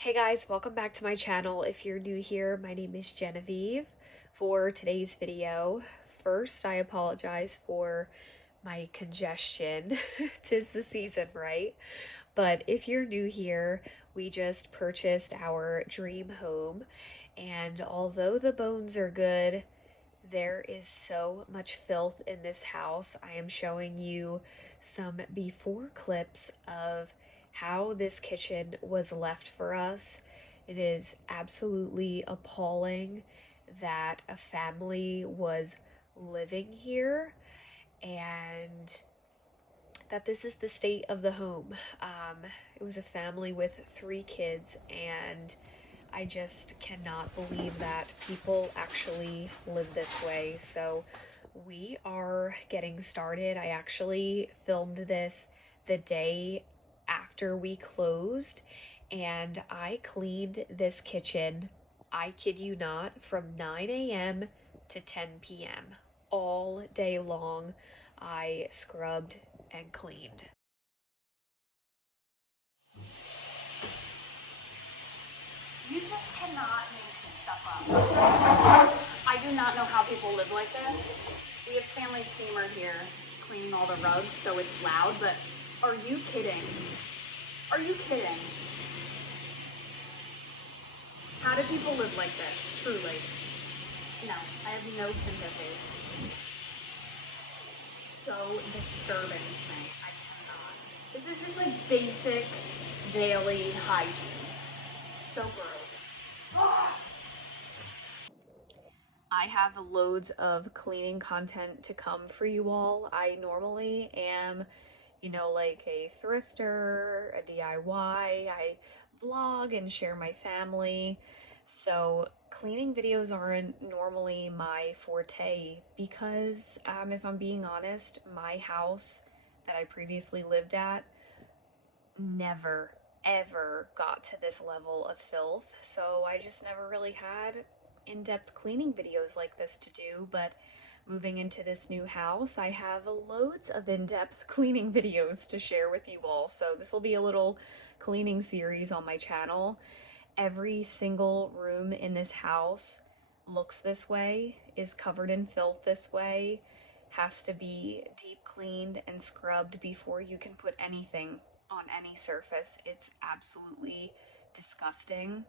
Hey guys, welcome back to my channel. If you're new here, my name is Genevieve. For today's video, first I apologize for my congestion. 'Tis the season, right? But if you're new here, we just purchased our dream home, and although the bones are good, there is so much filth in this house. I am showing you some before clips of how this kitchen was left for us. It is absolutely appalling that a family was living here and that this is the state of the home. It was a family with 3 kids, and I just cannot believe that people actually live this way. So we are getting started. I actually filmed this the day after we closed, and I cleaned this kitchen, I kid you not, from 9 a.m. to 10 p.m. all day long. I scrubbed and cleaned. You just cannot make this stuff up. I do not know how people live like this. We have Stanley Steamer here cleaning all the rugs, so it's loud, but are you kidding? Are you kidding? How do people live like this, truly? No, I have no sympathy. So disturbing to me. I cannot. This is just like basic daily hygiene. So gross. Ah! I have loads of cleaning content to come for you all. I normally am, like a thrifter, a DIY. I vlog and share my family. So cleaning videos aren't normally my forte because, if I'm being honest, my house that I previously lived at never ever got to this level of filth, so I just never really had in-depth cleaning videos like this to do. But moving into this new house, I have loads of in-depth cleaning videos to share with you all, so this will be a little cleaning series on my channel. Every single room in this house looks this way, is covered in filth this way, has to be deep cleaned and scrubbed before you can put anything on any surface. It's absolutely disgusting.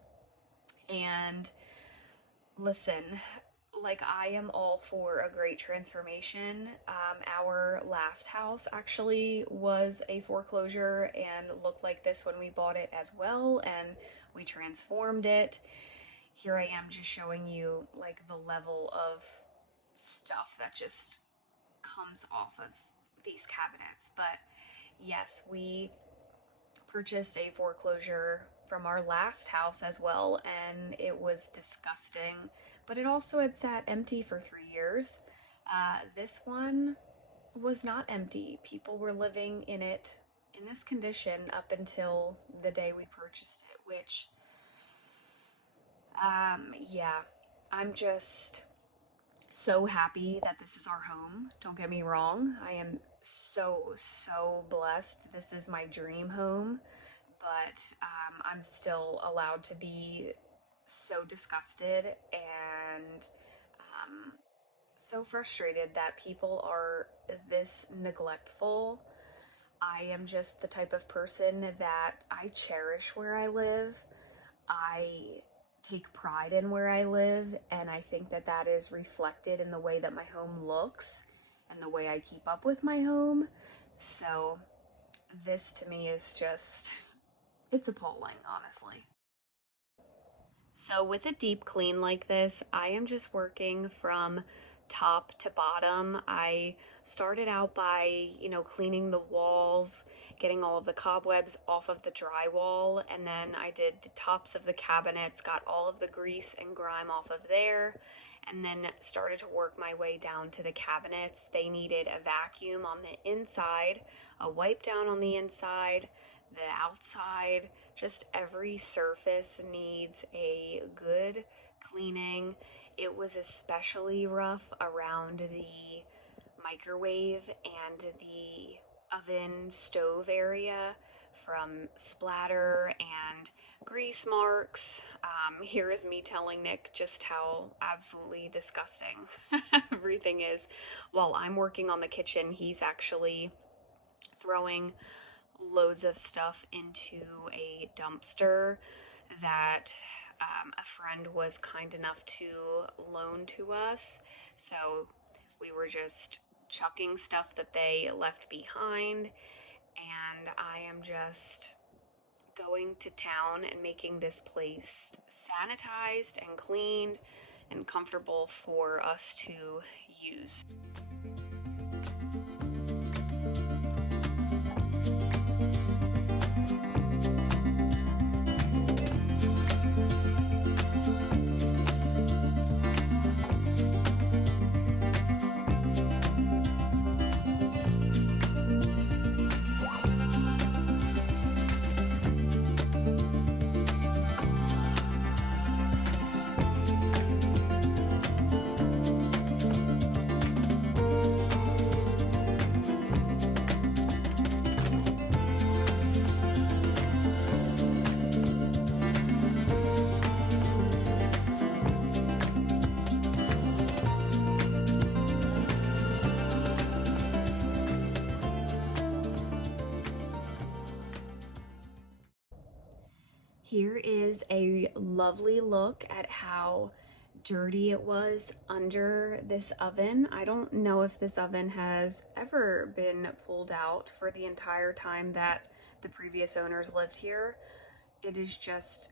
And listen, like, I am all for a great transformation. Our last house actually was a foreclosure and looked like this when we bought it as well, and we transformed it. Here I am just showing you like the level of stuff that just comes off of these cabinets. But yes, we purchased a foreclosure from our last house as well, and it was disgusting, but it also had sat empty for 3 years. This one was not empty. People were living in it in this condition up until the day we purchased it, which, yeah, I'm just so happy that this is our home. Don't get me wrong. I am so blessed. This is my dream home, but I'm still allowed to be so disgusted and so frustrated that people are this neglectful. I am just the type of person that I cherish where I live. I take pride in where I live, and I think that that is reflected in the way that my home looks and the way I keep up with my home. So this to me is just, it's appalling, honestly. So with a deep clean like this, I am just working from top to bottom. I started out by, cleaning the walls, getting all of the cobwebs off of the drywall, and then I did the tops of the cabinets, got all of the grease and grime off of there, and then started to work my way down to the cabinets. They needed a vacuum on the inside, a wipe down on the inside, the outside, just every surface needs a good cleaning. It was especially rough around the microwave and the oven stove area from splatter and grease marks. Here is me telling Nick just how absolutely disgusting everything is. While I'm working on the kitchen, he's actually throwing loads of stuff into a dumpster that a friend was kind enough to loan to us. So we were just chucking stuff that they left behind, and I am just going to town and making this place sanitized and cleaned and comfortable for us to use. Here is a lovely look at how dirty it was under this oven. I don't know if this oven has ever been pulled out for the entire time that the previous owners lived here. It is just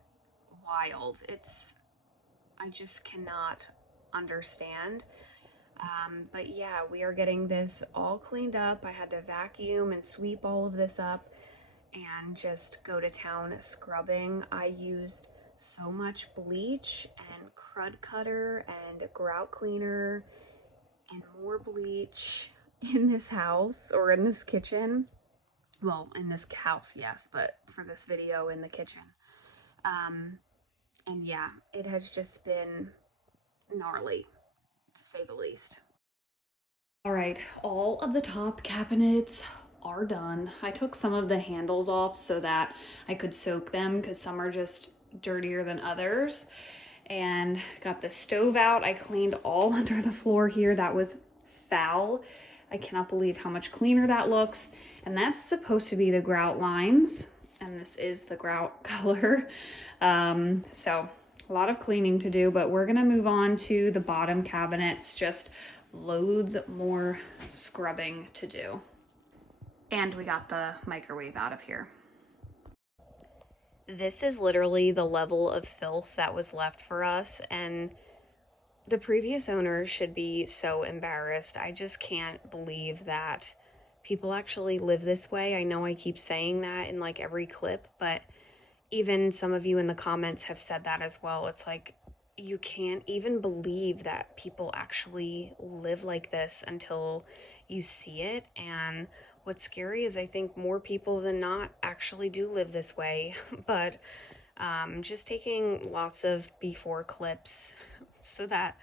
wild. I just cannot understand. But yeah, we are getting this all cleaned up. I had to vacuum and sweep all of this up and just go to town scrubbing. I used so much bleach and crud cutter and grout cleaner and more bleach in this house, or in this kitchen. Well, in this house, yes, but for this video, in the kitchen. And yeah, it has just been gnarly, to say the least. All right, all of the top cabinets are done. I took some of the handles off so that I could soak them because some are just dirtier than others. And got the stove out. I cleaned all under the floor here. That was foul. I cannot believe how much cleaner that looks. And that's supposed to be the grout lines. And this is the grout color. So a lot of cleaning to do, but we're gonna move on to the bottom cabinets. Just loads more scrubbing to do. And we got the microwave out of here. This is literally the level of filth that was left for us, and the previous owners should be so embarrassed. I just can't believe that people actually live this way. I know I keep saying that in like every clip, but even some of you in the comments have said that as well. It's like, you can't even believe that people actually live like this until you see it. And what's scary is I think more people than not actually do live this way. But just taking lots of before clips so that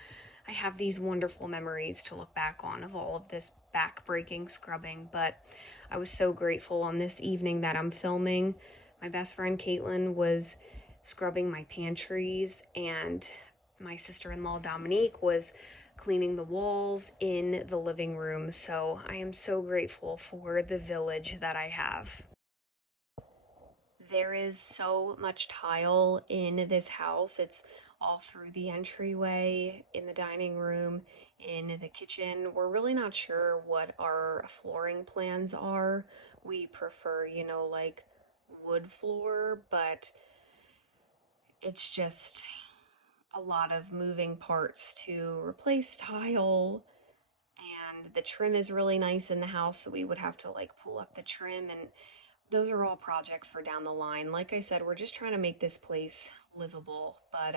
I have these wonderful memories to look back on of all of this back-breaking scrubbing. But I was so grateful on this evening that I'm filming. My best friend Caitlin was scrubbing my pantries, and my sister-in-law Dominique was cleaning the walls in the living room. So I am so grateful for the village that I have. There is so much tile in this house. It's all through the entryway, in the dining room, in the kitchen. We're really not sure what our flooring plans are. We prefer, you know, like wood floor, but it's just a lot of moving parts to replace tile. And the trim is really nice in the house, so we would have to like pull up the trim, and those are all projects for down the line. Like I said, we're just trying to make this place livable, but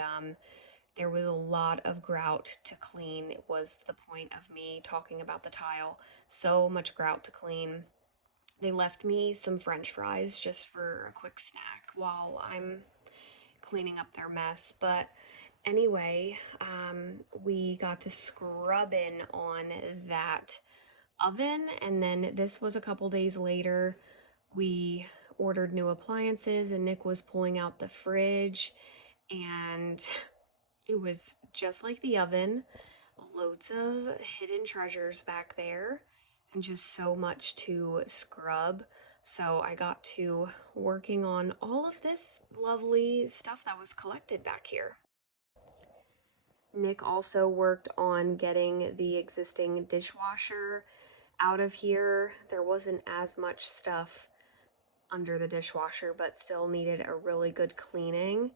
there was a lot of grout to clean. It was the point of me talking about the tile. So much grout to clean. They left me some French fries just for a quick snack while I'm cleaning up their mess. But anyway, we got to scrub in on that oven, and then this was a couple days later. We ordered new appliances and Nick was pulling out the fridge, and it was just like the oven, loads of hidden treasures back there and just so much to scrub. So I got to working on all of this lovely stuff that was collected back here. Nick also worked on getting the existing dishwasher out of here. There wasn't as much stuff under the dishwasher, but still needed a really good cleaning.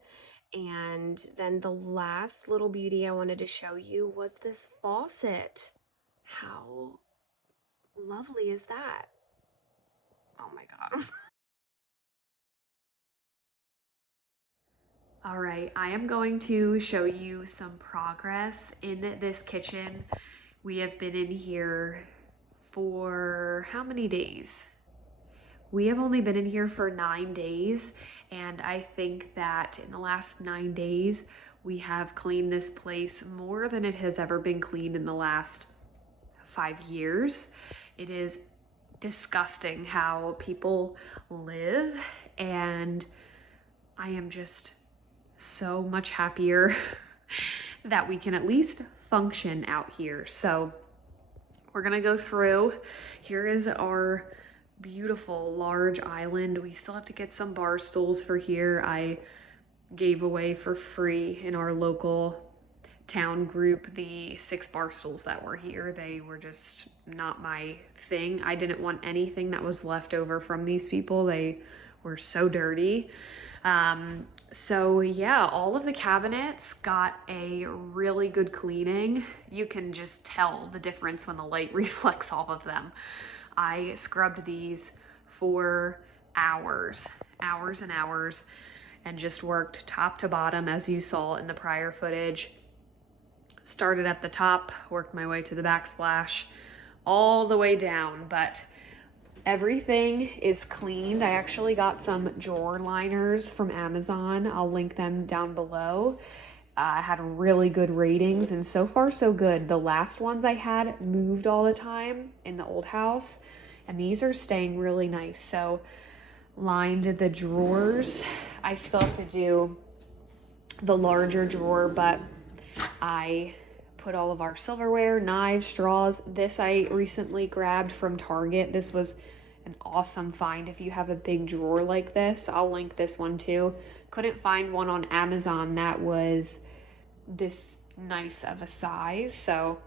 And then the last little beauty I wanted to show you was this faucet. How lovely is that? Oh my God. All right, I am going to show you some progress in this kitchen. We have been in here for how many days? We have only been in here for 9 days, and I think that in the last 9 days, we have cleaned this place more than it has ever been cleaned in the last 5 years. It is disgusting how people live, and I am just so much happier that we can at least function out here. So we're gonna go through. Here is our beautiful large island. We still have to get some bar stools for here. I gave away for free in our local town group the 6 bar stools that were here. They were just not my thing. I didn't want anything that was left over from these people. They were so dirty. So yeah, all of the cabinets got a really good cleaning. You can just tell the difference when the light reflects off of them. I scrubbed these for hours and hours, and just worked top to bottom as you saw in the prior footage. Started at the top, worked my way to the backsplash, all the way down, but everything is cleaned. I actually got some drawer liners from Amazon. I'll link them down below. I had really good ratings, and so far so good. The last ones I had moved all the time in the old house, and these are staying really nice. So lined the drawers. I still have to do the larger drawer, but I put all of our silverware, knives, straws. This I recently grabbed from Target. This was an awesome find. If you have a big drawer like this, I'll link this one too. Couldn't find one on Amazon that was this nice of a size. So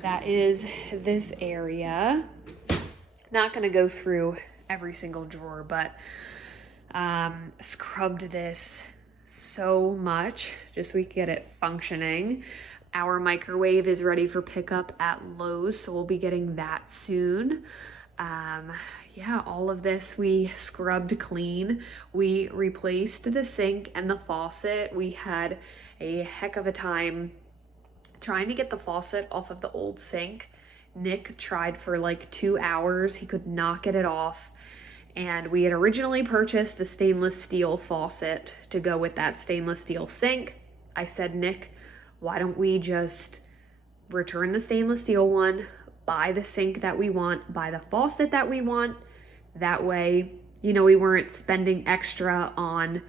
that is this area. Not gonna go through every single drawer, but scrubbed this so much just so we could get it functioning. Our microwave is ready for pickup at Lowe's, so we'll be getting that soon. Yeah, all of this we scrubbed clean. We replaced the sink and the faucet. We had a heck of a time trying to get the faucet off of the old sink. Nick tried for like 2 hours. He could not get it off. And we had originally purchased the stainless steel faucet to go with that stainless steel sink. I said, Nick, why don't we just return the stainless steel one, buy the sink that we want, buy the faucet that we want. That way, you know, we weren't spending extra on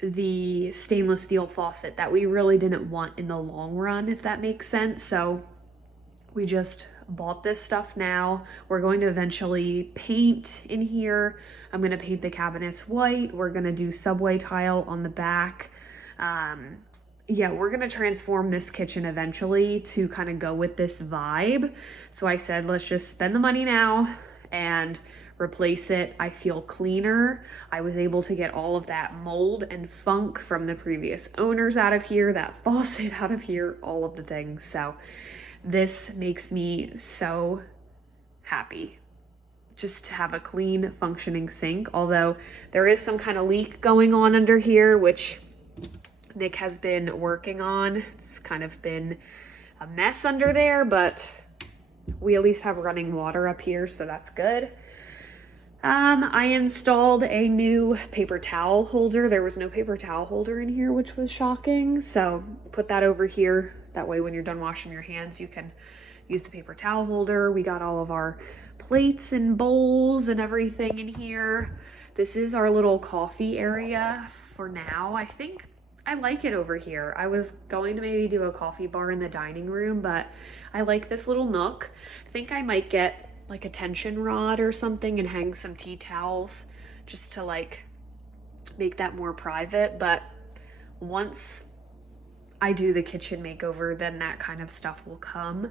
the stainless steel faucet that we really didn't want in the long run, if that makes sense. So we just bought this stuff now. We're going to eventually paint in here. I'm going to paint the cabinets white. We're going to do subway tile on the back. Yeah, we're going to transform this kitchen eventually to kind of go with this vibe. So I said, let's just spend the money now and replace it. I feel cleaner. I was able to get all of that mold and funk from the previous owners out of here, that faucet out of here, all of the things. So this makes me so happy just to have a clean functioning sink. Although there is some kind of leak going on under here, which Nick has been working on. It's kind of been a mess under there, but we at least have running water up here, so that's good. I installed a new paper towel holder. There was no paper towel holder in here, which was shocking. So put that over here. That way when you're done washing your hands, you can use the paper towel holder. We got all of our plates and bowls and everything in here. this is our little coffee area for now. I think I like it over here. I was going to maybe do a coffee bar in the dining room, but I like this little nook. I think I might get like a tension rod or something and hang some tea towels just to like make that more private. But once I do the kitchen makeover, then that kind of stuff will come.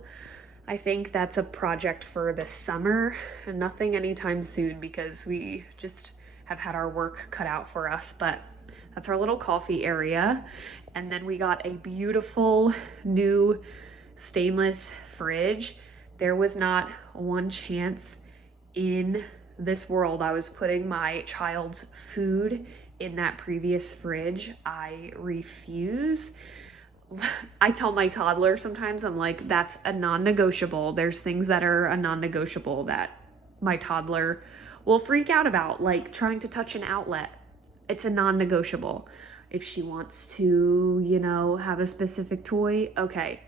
I think that's a project for this summer and nothing anytime soon because we just have had our work cut out for us. But that's our little coffee area. And then we got a beautiful new stainless fridge. There was not one chance in this world I was putting my child's food in that previous fridge. I refuse. I tell my toddler sometimes, I'm like, that's a non-negotiable. There's things that are a non-negotiable that my toddler will freak out about, like trying to touch an outlet. It's a non-negotiable. If she wants to, you know, have a specific toy, okay,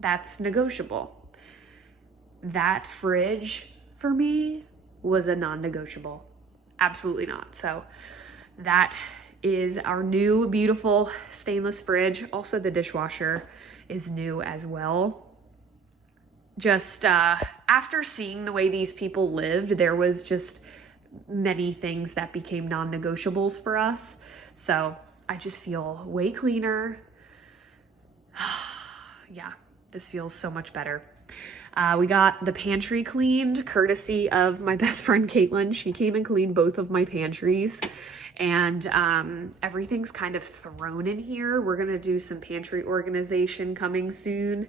that's negotiable. That fridge for me was a non-negotiable. Absolutely not. So that is our new beautiful stainless fridge. Also the dishwasher is new as well. Just after seeing the way these people lived, there was just many things that became non-negotiables for us. So I just feel way cleaner. Yeah, this feels so much better. We got the pantry cleaned courtesy of my best friend Caitlin. She came and cleaned both of my pantries, and everything's kind of thrown in here. We're gonna do some pantry organization coming soon.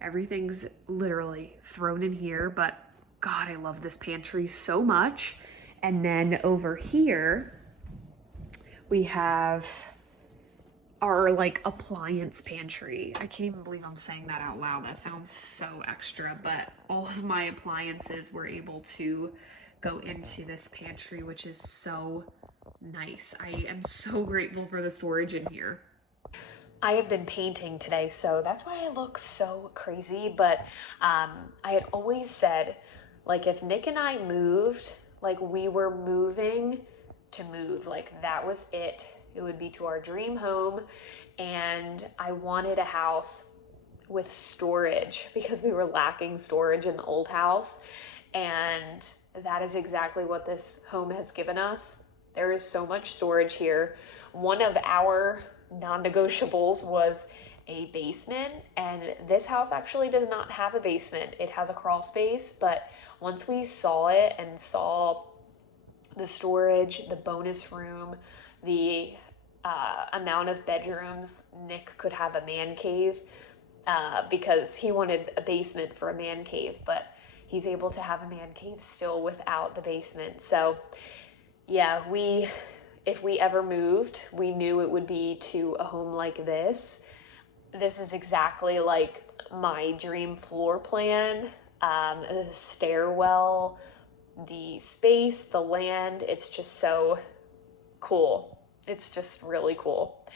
Everything's literally thrown in here, but God, I love this pantry so much. And then over here, we have our like appliance pantry. I can't even believe I'm saying that out loud. That sounds so extra, but all of my appliances were able to go into this pantry, which is so nice. I am so grateful for the storage in here. I have been painting today, so that's why I look so crazy, but I had always said, like, if Nick and I moved, like we were moving to move, like that was it. It would be to our dream home, and I wanted a house with storage because we were lacking storage in the old house, and that is exactly what this home has given us. There is so much storage here. One of our non-negotiables was a basement, and this house actually does not have a basement. It has a crawl space, but once we saw it and saw the storage, the bonus room, the amount of bedrooms, Nick could have a man cave because he wanted a basement for a man cave, but he's able to have a man cave still without the basement. So yeah, if we ever moved, we knew it would be to a home like this. This is exactly like my dream floor plan. The stairwell, the space, the land, it's just so cool. It's just really cool.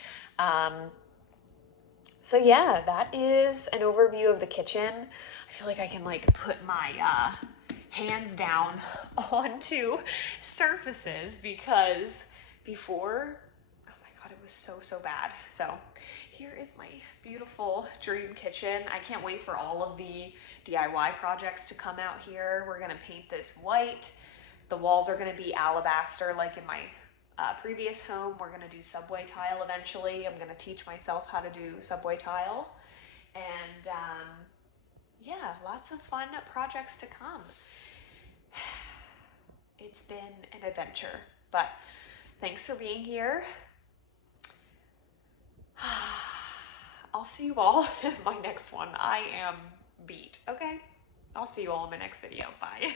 So yeah, that is an overview of the kitchen. I feel like I can like put my hands down onto surfaces because before, oh my God, it was so bad. So here is my beautiful dream kitchen. I can't wait for all of the DIY projects to come out here. We're gonna paint this white. The walls are gonna be alabaster like in my previous home. We're gonna do subway tile eventually. I'm gonna teach myself how to do subway tile. And yeah, lots of fun projects to come. It's been an adventure, but thanks for being here. I'll see you all in my next one. I am beat, okay? I'll see you all in my next video. Bye.